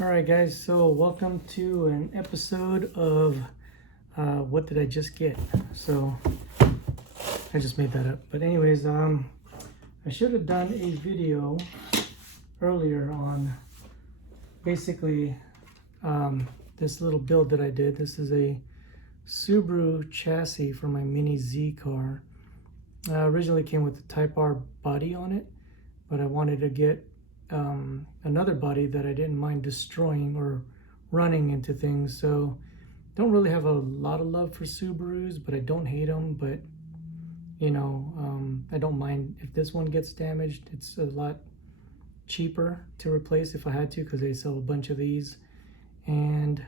Alright guys, so welcome to an episode of what did I just get? So I just made that up. But anyways, I should have done a video earlier on basically this little build that I did. This is a Subaru chassis for my Mini Z car. Originally came with the Type R body on it, but I wanted to get another body that I didn't mind destroying or running into things. So don't really have a lot of love for Subarus, but I don't hate them. But you know, I don't mind if this one gets damaged. It's a lot cheaper to replace if I had to, because they sell a bunch of these, and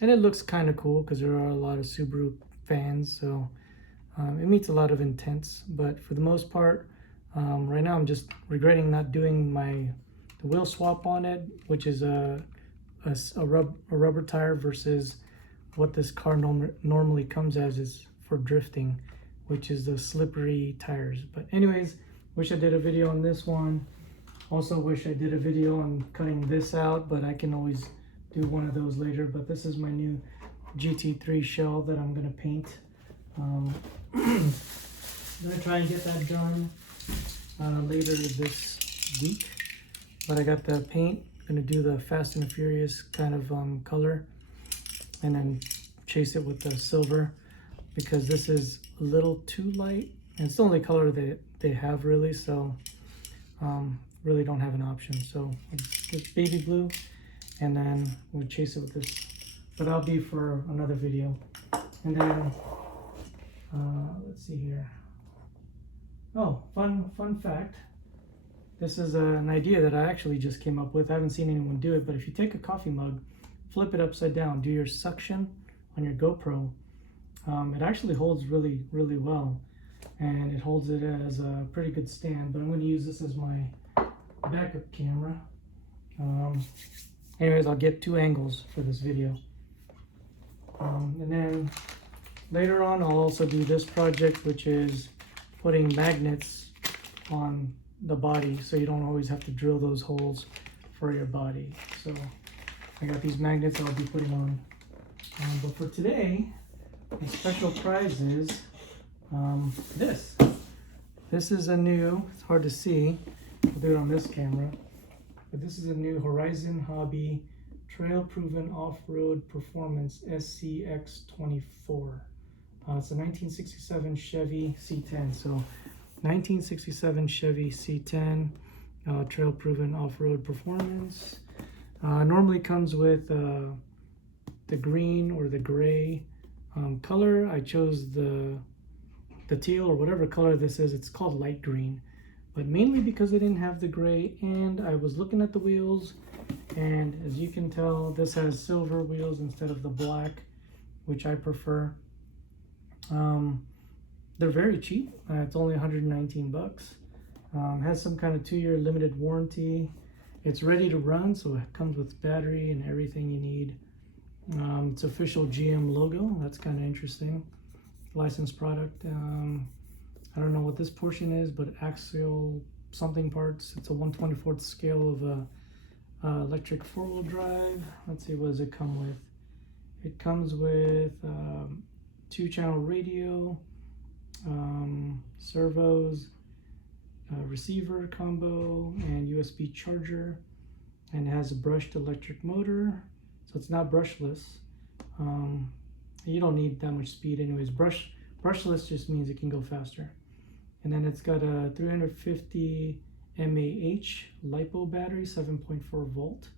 it looks kind of cool because there are a lot of Subaru fans. So it meets a lot of intents, but for the most part, right now I'm just regretting not doing the wheel swap on it, which is a rubber tire versus what this car normally comes as is for drifting, which is the slippery tires. But anyways, wish I did a video on this one. Also wish I did a video on cutting this out, but I can always do one of those later. But this is my new GT3 shell that I'm gonna paint. I'm gonna try and get that done later this week, but I got the paint. Gonna do the Fast and the Furious kind of color, and then chase it with the silver, because this is a little too light, and it's the only color that they have really. So really don't have an option. So it's baby blue, and then we'll chase it with this, but that'll be for another video. And then let's see here. Oh, fun fact. This is an idea that I actually just came up with. I haven't seen anyone do it, but if you take a coffee mug, flip it upside down, do your suction on your GoPro, it actually holds really well, and it holds it as a pretty good stand. But I'm going to use this as my backup camera. Anyways, I'll get two angles for this video. And then later on, I'll also do this project, which is putting magnets on the body, so you don't always have to drill those holes for your body. So I got these magnets I'll be putting on. But for today, the special prize is this. This is a new, it's hard to see, I'll do it on this camera, but this is a new Horizon Hobby Trail Proven Off-Road Performance SCX24. It's a 1967 Chevy C10. So 1967 Chevy C10 Trail Proven Off-Road Performance. Normally comes with the green or the gray color. I chose the teal or whatever color this is. It's called light green, but mainly because I didn't have the gray, and I was looking at the wheels, and as you can tell, this has silver wheels instead of the black, which I prefer. They're very cheap. It's only 119 bucks. Has some kind of 2-year limited warranty. It's ready to run, so it comes with battery and everything you need. It's official GM logo. That's kind of interesting. Licensed product. I don't know what this portion is, but axial something parts. It's a 1/24th scale of a electric 4-wheel drive. Let's see, what does it come with? It comes with 2-channel radio, servos, receiver combo, and USB charger, and it has a brushed electric motor, so it's not brushless. You don't need that much speed anyways. Brushless just means it can go faster. And then it's got a 350 mAh LiPo battery, 7.4 volt,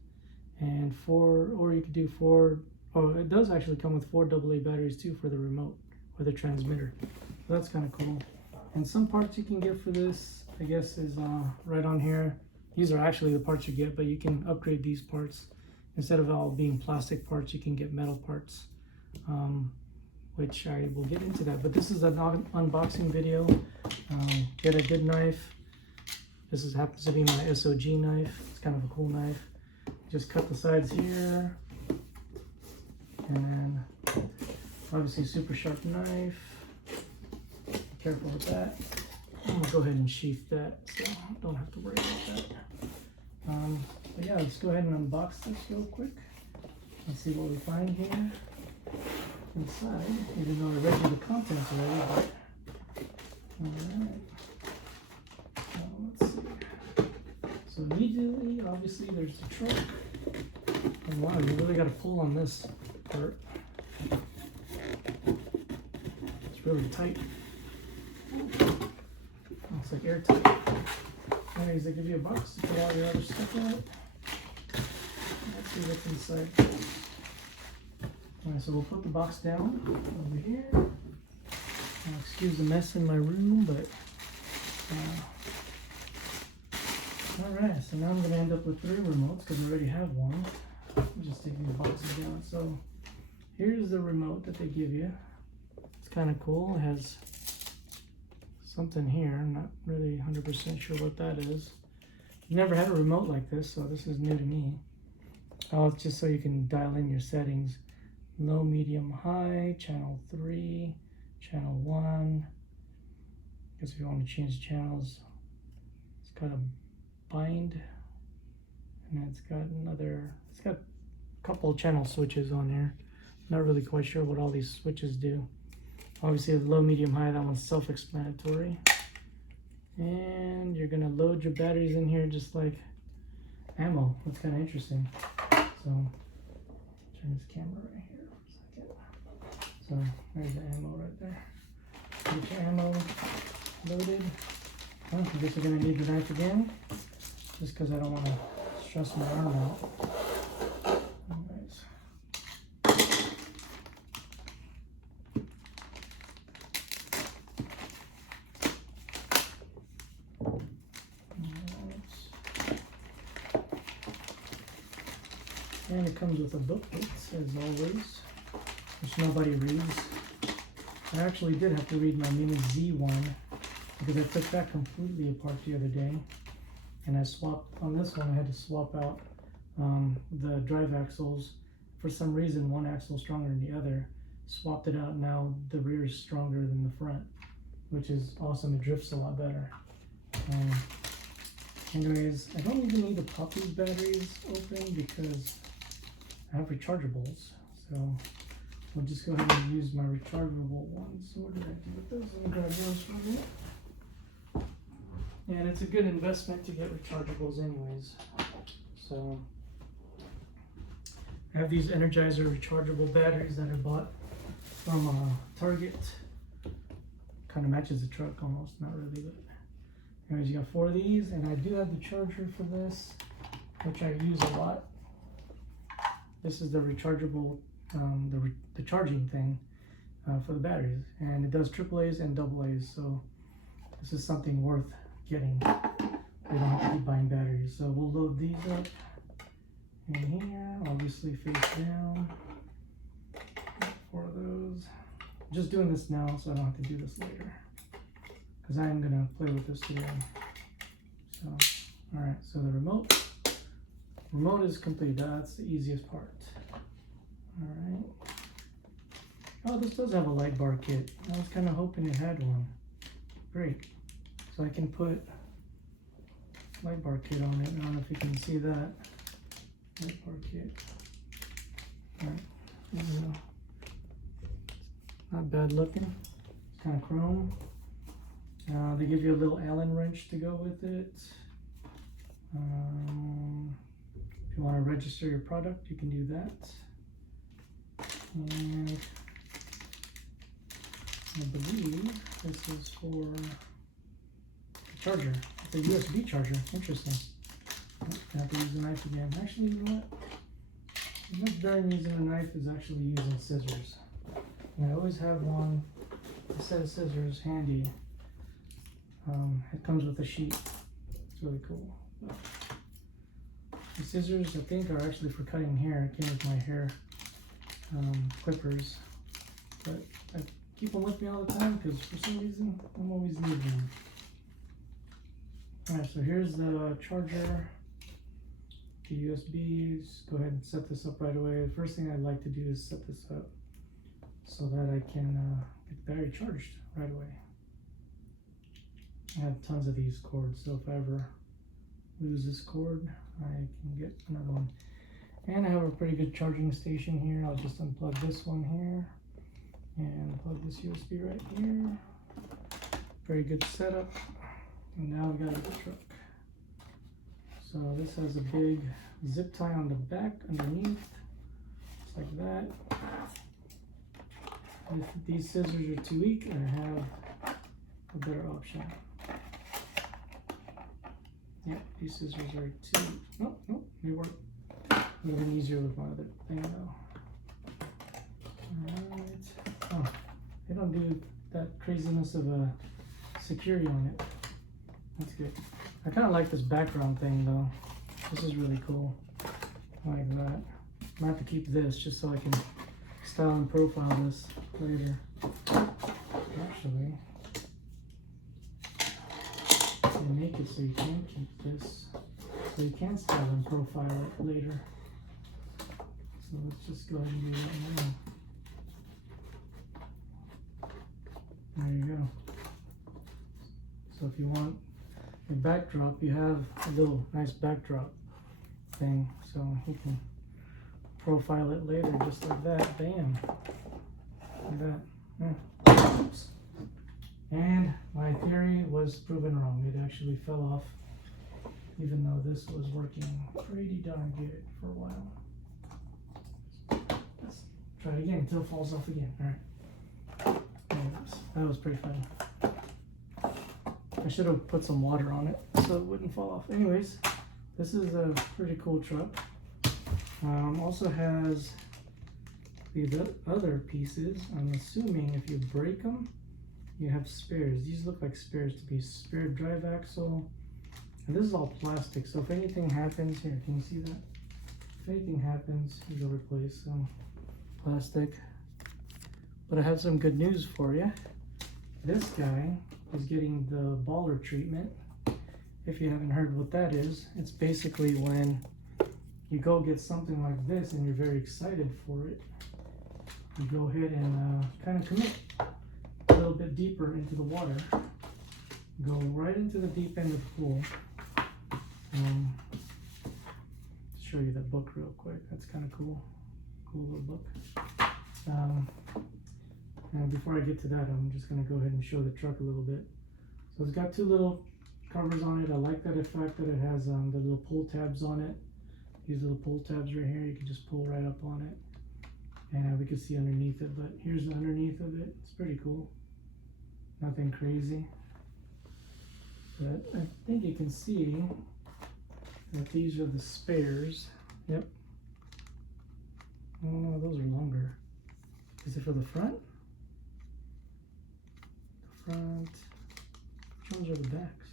and you could do 4. Oh, it does actually come with 4 AA batteries too for the remote or the transmitter. So that's kind of cool. And some parts you can get for this, I guess, is right on here. These are actually the parts you get, but you can upgrade these parts. Instead of all being plastic parts, you can get metal parts, which I will get into that. But this is an unboxing video. Get a good knife. This happens to be my SOG knife. It's kind of a cool knife. Just cut the sides here. And obviously super sharp knife. Be careful with that. I'm gonna go ahead and sheath that, so I don't have to worry about that. But yeah, let's go ahead and unbox this real quick. Let's see what we find here inside, even though I read you the contents already. But alright. Let's see. So immediately, obviously, there's the truck. And wow, you really got to pull on this part. It's really tight. Looks like airtight. Anyways, they give you a box to put all your other stuff in it. Let's see what's inside. Alright, so we'll put the box down over here. Excuse the mess in my room, but alright, so now I'm going to end up with 3 remotes because I already have one. I'm just taking the boxes down. So here's the remote that they give you. It's kind of cool. It has something here. I'm not really 100% sure what that is. I've never had a remote like this, so this is new to me. Oh, it's just so you can dial in your settings. Low, medium, high, channel 3, channel 1. I guess if you want to change channels, it's got a bind, and it's got a couple of channel switches on here. Not really quite sure what all these switches do. Obviously the low, medium, high, that one's self-explanatory. And you're gonna load your batteries in here just like ammo. That's kind of interesting. So turn this camera right here for a second. So there's the ammo right there. Get your ammo loaded. Well, I guess we're gonna need the knife again, just because I don't want to stress my arm out. Anyways. And it comes with a booklet, as always, which nobody reads. I actually did have to read my Mini Z1 because I took that completely apart the other day, and I swapped on this one. I had to swap out the drive axles. For some reason, one axle is stronger than the other. Swapped it out. Now the rear is stronger than the front, which is awesome. It drifts a lot better. Anyways, I don't even need to pop these batteries open because I have rechargeables. So I'll just go ahead and use my rechargeable ones. So what did I do with this? Let me grab those for me. And it's a good investment to get rechargeables anyways. So I have these Energizer rechargeable batteries that I bought from Target. Kind of matches the truck almost, not really, but anyways, you got 4 of these, and I do have the charger for this, which I use a lot. This is the rechargeable, the charging thing for the batteries, and it does AAAs and AA's, so this is something worth getting. You don't have to keep buying batteries. So we'll load these up in here, obviously face down. 4 of those. I'm just doing this now so I don't have to do this later, because I am going to play with this today. So, alright, so the remote is complete. That's the easiest part. Alright. Oh, this does have a light bar kit. I was kind of hoping it had one. Great. So I can put light bar kit on it. I don't know if you can see that. Light bar kit. Alright. Not bad looking. It's kind of chrome. They give you a little Allen wrench to go with it. If you want to register your product, you can do that. And I believe this is for the charger. It's a USB charger. Interesting. I have to use the knife again. Actually, you know what? Much better than using a knife is actually using scissors. And I always have a set of scissors handy. It comes with a sheet. It's really cool. The scissors, I think, are actually for cutting hair. It came with my hair clippers. But I keep them with me all the time because for some reason I'm always needing them. Alright, so here's the charger, the USBs. Go ahead and set this up right away. The first thing I'd like to do is set this up so that I can get the battery charged right away. I have tons of these cords, so if I ever lose this cord, I can get another one. And I have a pretty good charging station here. I'll just unplug this one here and plug this USB right here. Very good setup. And now we got the truck. So this has a big zip tie on the back underneath, just like that. If these scissors are too weak, I have a better option. Yep, these scissors are too, nope, they work. A little bit easier with my other thing though. Alright, oh, they don't do that craziness of a security on it. That's good. I kind of like this background thing though. This is really cool. I like that. I'm gonna have to keep this just so I can style and profile this later. Actually, they make it so you can keep this, so you can style and profile it later. So let's just go ahead and do that now. There you go. So if you want a backdrop, you have a little nice backdrop thing, so you can profile it later just like that. Bam, like that. Yeah. Oops. And my theory was proven wrong. It actually fell off, even though this was working pretty darn good for a while. Let's try it again until it falls off again. All right. Anyways, that was pretty funny. I should have put some water on it so it wouldn't fall off. Anyways, this is a pretty cool truck. Also has the other pieces. I'm assuming if you break them, you have spares. These look like spares to be spare drive axle. And this is all plastic, so if anything happens, here, can you see that? If anything happens, you'll replace some plastic. But I have some good news for you. This guy is getting the baller treatment. If you haven't heard what that is, it's basically when you go get something like this and you're very excited for it, you go ahead and kind of commit a little bit deeper into the water. Go right into the deep end of the pool. Show you that book real quick. That's kind of cool. Cool little book. And before I get to that, I'm just going to go ahead and show the truck a little bit. So it's got two little covers on it. I like that fact that it has the little pull tabs on it. These little pull tabs right here, you can just pull right up on it. And we can see underneath it, but here's the underneath of it. It's pretty cool. Nothing crazy. But I think you can see that these are the spares. Yep. Oh no, those are longer. Is it for the front? The front. Which ones are the backs?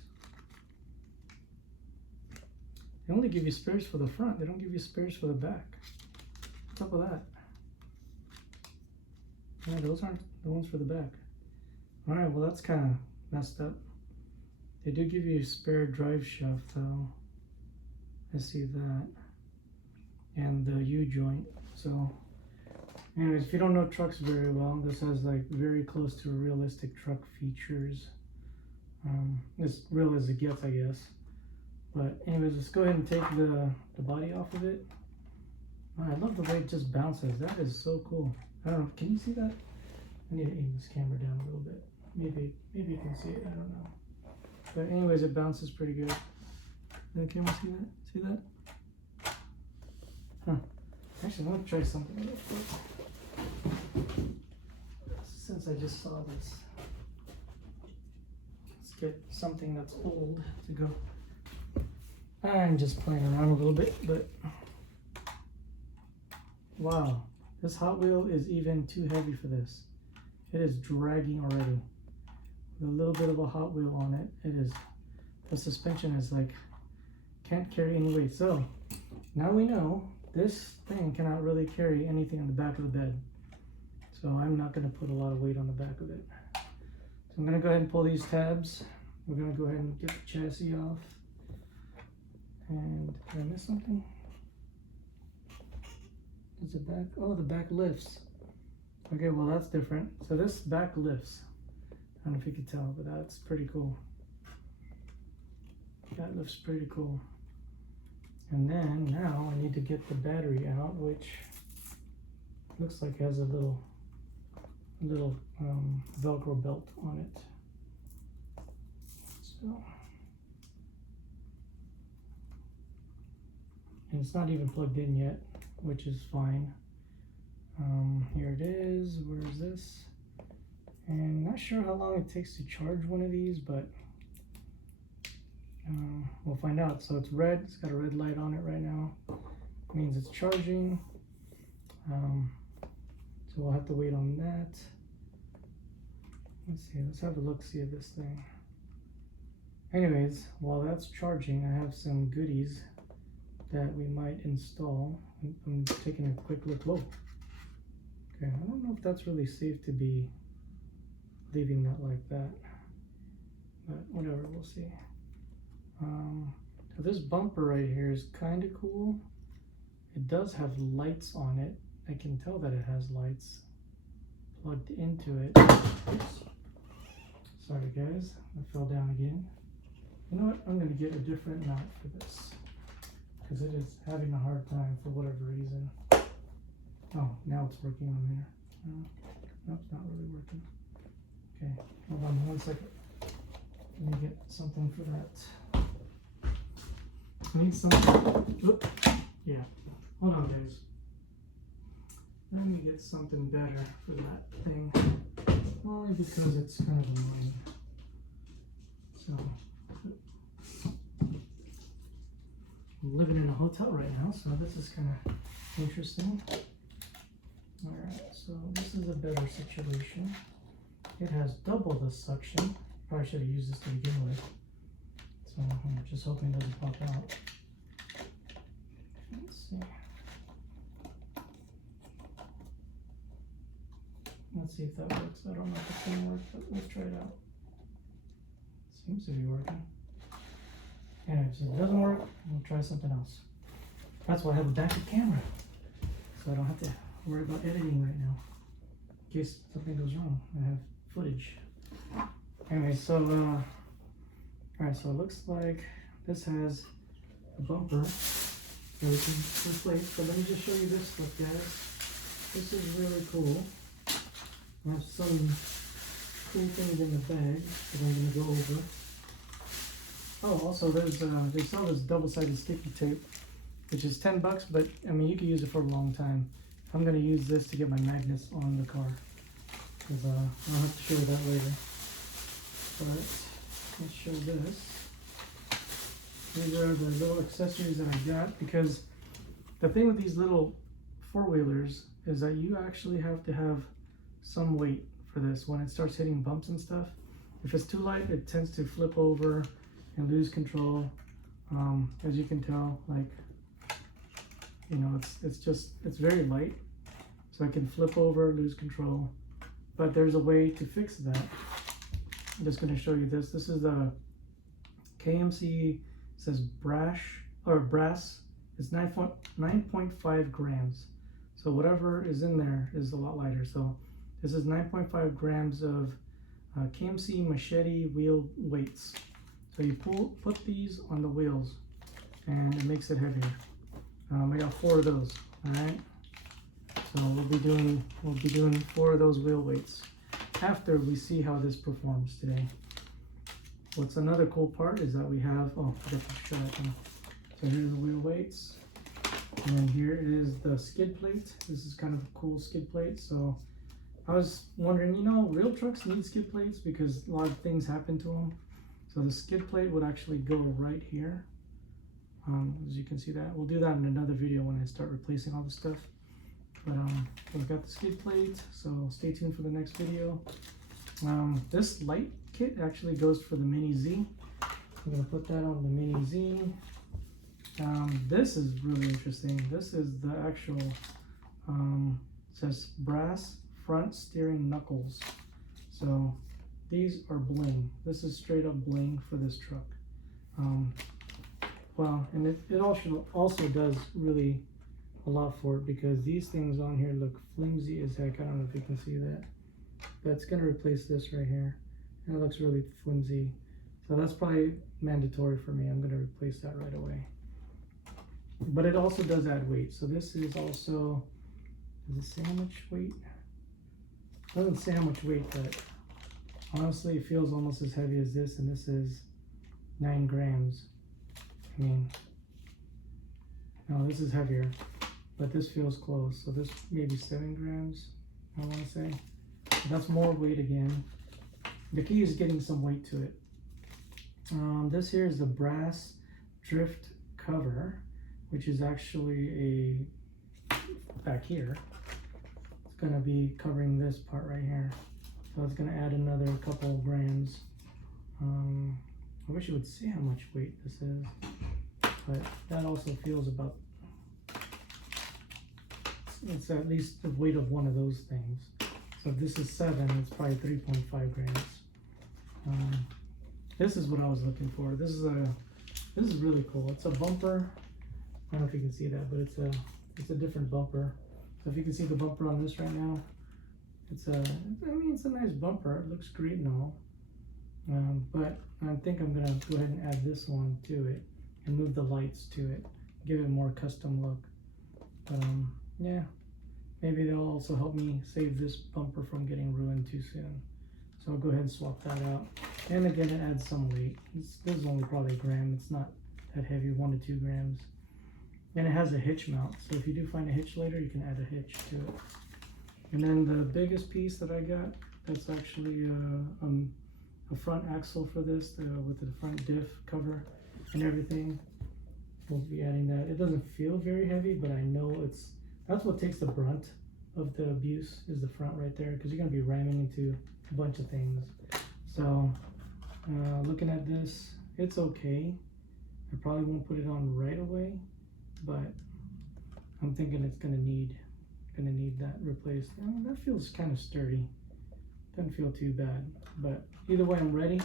They only give you spares for the front. They don't give you spares for the back. What's up with that? Yeah, those aren't the ones for the back. Alright, well that's kind of messed up. They do give you a spare drive shaft though. I see that. And the U-joint. So anyways, if you don't know trucks very well, this has like very close to realistic truck features. As real as it gets, I guess. But anyways, let's go ahead and take the body off of it. Oh, I love the way it just bounces. That is so cool. I don't know, can you see that? I need to aim this camera down a little bit. Maybe you can see it, I don't know. But anyways, it bounces pretty good. Can you see that? See that? Huh. Actually, I'm gonna try something real quick. Since I just saw this, let's get something that's old to go. I'm just playing around a little bit, but wow, this Hot Wheel is even too heavy for this. It is dragging already. With a little bit of a Hot Wheel on it, it is, the suspension is like, can't carry any weight. So now we know this thing cannot really carry anything on the back of the bed. So I'm not going to put a lot of weight on the back of it. So I'm going to go ahead and pull these tabs. We're going to go ahead and get the chassis off. And did I miss something? Is the back? Oh, the back lifts. Okay, well that's different. So this back lifts. I don't know if you can tell, but that's pretty cool. That lifts pretty cool. And then now I need to get the battery out, which looks like it has a little Velcro belt on it. So, and it's not even plugged in yet, which is fine. Here it is. Where is this? And not sure how long it takes to charge one of these, but we'll find out. So it's red. It's got a red light on it right now. It means it's charging. So we'll have to wait on that. Let's see. Let's have a look-see at this thing. Anyways, while that's charging, I have some goodies that we might install. I'm taking a quick look. Whoa. Okay, I don't know if that's really safe to be leaving that like that, but whatever, we'll see. So this bumper right here is kind of cool. It does have lights on it. I can tell that it has lights plugged into it. Oops. Sorry guys, I fell down again. You know what, I'm going to get a different mount for this, because it is having a hard time for whatever reason. Oh, now it's working on here. Nope, not really working. Okay, hold on 1 second. Let me get something for that. I need something. Oop. Yeah, hold on guys. Let me get something better for that thing. Only because it's kind of annoying. So, I'm living in a hotel right now, so this is kind of interesting. Alright, so this is a better situation. It has double the suction. Probably should have used this to begin with. So I'm just hoping it doesn't pop out. Let's see. Let's see if that works. I don't know if it's gonna work, but let's try it out. Seems to be working. Anyway, if it doesn't work, we'll try something else. That's why I have a backup camera, so I don't have to worry about editing right now. In case something goes wrong, I have footage. Anyway, so alright, so it looks like this has a bumper that we can replace. But let me just show you this stuff, guys. This is really cool. I have some cool things in the bag that I'm going to go over. Oh, also there's they sell this double-sided sticky tape, which is $10, but I mean you can use it for a long time. I'm going to use this to get my magnets on the car, because I'll have to show you that later. But let's show this. These are the little accessories that I got, because the thing with these little four-wheelers is that you actually have to have some weight for this when it starts hitting bumps and stuff. If it's too light, it tends to flip over and lose control. As you can tell, like, you know, it's very light, so it can flip over, lose control. But there's a way to fix that. I'm just going to show you this. This is the KMC, says brass. It's 9.5 grams. So whatever is in there is a lot lighter. So this is 9.5 grams of KMC machete wheel weights. So you put these on the wheels, and it makes it heavier. I got 4 of those. All right. So we'll be doing 4 of those wheel weights after we see how this performs today. What's another cool part is that we have, oh, I forgot to show that one. So here's the wheel weights, and here is the skid plate. This is kind of a cool skid plate. So I was wondering, you know, real trucks need skid plates because a lot of things happen to them. So the skid plate would actually go right here. As you can see that. We'll do that in another video when I start replacing all the stuff. But I've got the skid plate, so stay tuned for the next video. This light kit actually goes for the Mini Z. I'm going to put that on the Mini Z. This is really interesting. This is the actual, says brass front steering knuckles. So these are bling. This is straight up bling for this truck. Well, and it also does really a lot for it, because these things on here look flimsy as heck. I don't know if you can see that, but it's going to replace this right here, and it looks really flimsy. So that's probably mandatory for me. I'm going to replace that right away. but it also does add weight. So this is also, does it say how much weight? It doesn't say how much weight, but honestly it feels almost as heavy as this, and this is 9 grams. I mean, no, this is heavier, but this feels close. So this maybe 7 grams, I want to say. That's more weight again. The key is getting some weight to it. This here is the brass drift cover, which is actually back here. It's gonna be covering this part right here. So it's gonna add another couple of grams. I wish it would say how much weight this is, but that also feels about, it's at least the weight of one of those things. So if this is 7, it's probably 3.5 grams. This is what I was looking for. This is really cool. It's a bumper. I don't know if you can see that, but it's a different bumper. So if you can see the bumper on this right now, it's a nice bumper. It looks great and all. But I think I'm gonna go ahead and add this one to it and move the lights to it, give it a more custom look. But yeah, maybe they'll also help me save this bumper from getting ruined too soon. So I'll go ahead and swap that out. And again, it adds some weight. This is only probably a gram. It's not that heavy, 1 to 2 grams. And it has a hitch mount. So if you do find a hitch later, you can add a hitch to it. And then the biggest piece that I got, that's actually a front axle for this, with the front diff cover and everything. We'll be adding that. It doesn't feel very heavy, but I know that's what takes the brunt of the abuse, is the front right there, because you're going to be ramming into a bunch of things. So looking at this, it's okay. I probably won't put it on right away, but I'm thinking it's gonna need that replaced. That feels kind of sturdy. Doesn't feel too bad, but either way, I'm ready.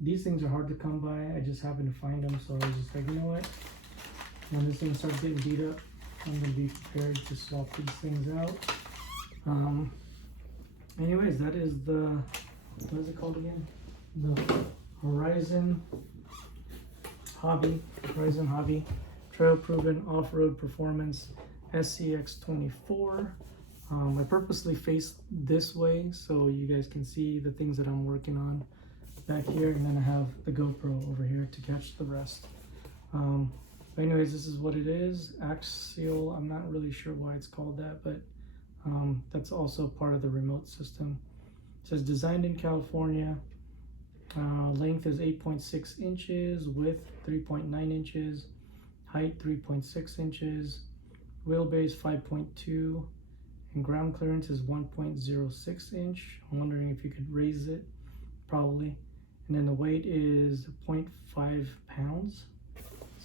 These things are hard to come by. I just happened to find them, so I was just like, you know what? When this thing starts getting beat up, I'm gonna be prepared to swap these things out. Anyways, that is what is it called again? The Horizon Hobby Trail Proven Off-Road Performance SCX24. I purposely faced this way so you guys can see the things that I'm working on back here, and then I have the GoPro over here to catch the rest. But anyways, this is what it is. Axial, I'm not really sure why it's called that, but that's also part of the remote system. It says designed in California. Length is 8.6 inches, width 3.9 inches, height 3.6 inches, wheelbase 5.2, and ground clearance is 1.06 inch. I'm wondering if you could raise it, probably. And then the weight is 0.5 pounds.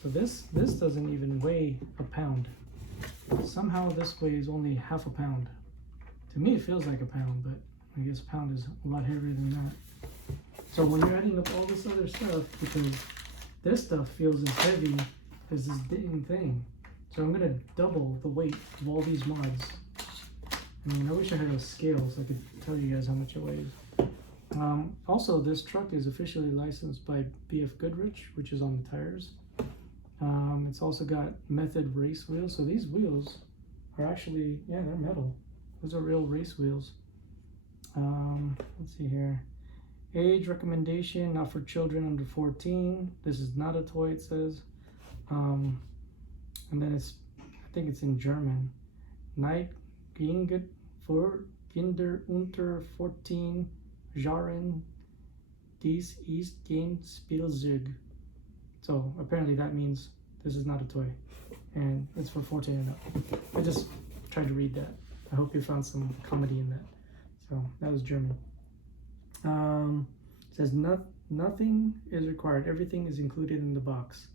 So this doesn't even weigh a pound. Somehow this weighs only half a pound. To me, it feels like a pound, but I guess a pound is a lot heavier than that. So when you're adding up all this other stuff, because this stuff feels as heavy as this dang thing, so I'm gonna double the weight of all these mods. I mean, I wish I had a scale so I could tell you guys how much it weighs. Also, this truck is officially licensed by BF Goodrich, which is on the tires. It's also got Method race wheels. So these wheels are actually, yeah, they're metal. Those are real race wheels. Let's see here. Age recommendation, not for children under 14. This is not a toy, it says. And then I think it's in German. Neigt ging für Kinder unter 14 Jahren. Dies ist kein Spielzeug. So apparently that means this is not a toy, and it's for 14 and up. I just tried to read that. I hope you found some comedy in that. So that was German. It says nothing is required. Everything is included in the box.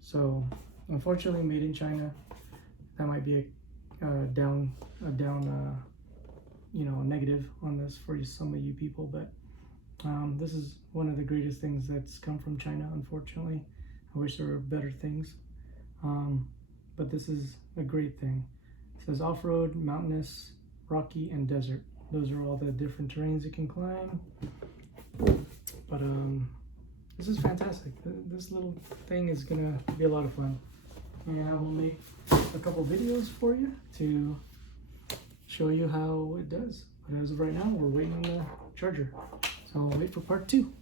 So unfortunately, made in China. That might be a down negative on this for some of you people, but this is one of the greatest things that's come from China. Unfortunately, I wish there were better things, but this is a great thing. It says off-road, mountainous, rocky, and desert. Those are all the different terrains you can climb. But this is fantastic. This little thing is gonna be a lot of fun. and I will make a couple videos for you to show you how it does. But as of right now, we're waiting on the charger. So I'll wait for part 2.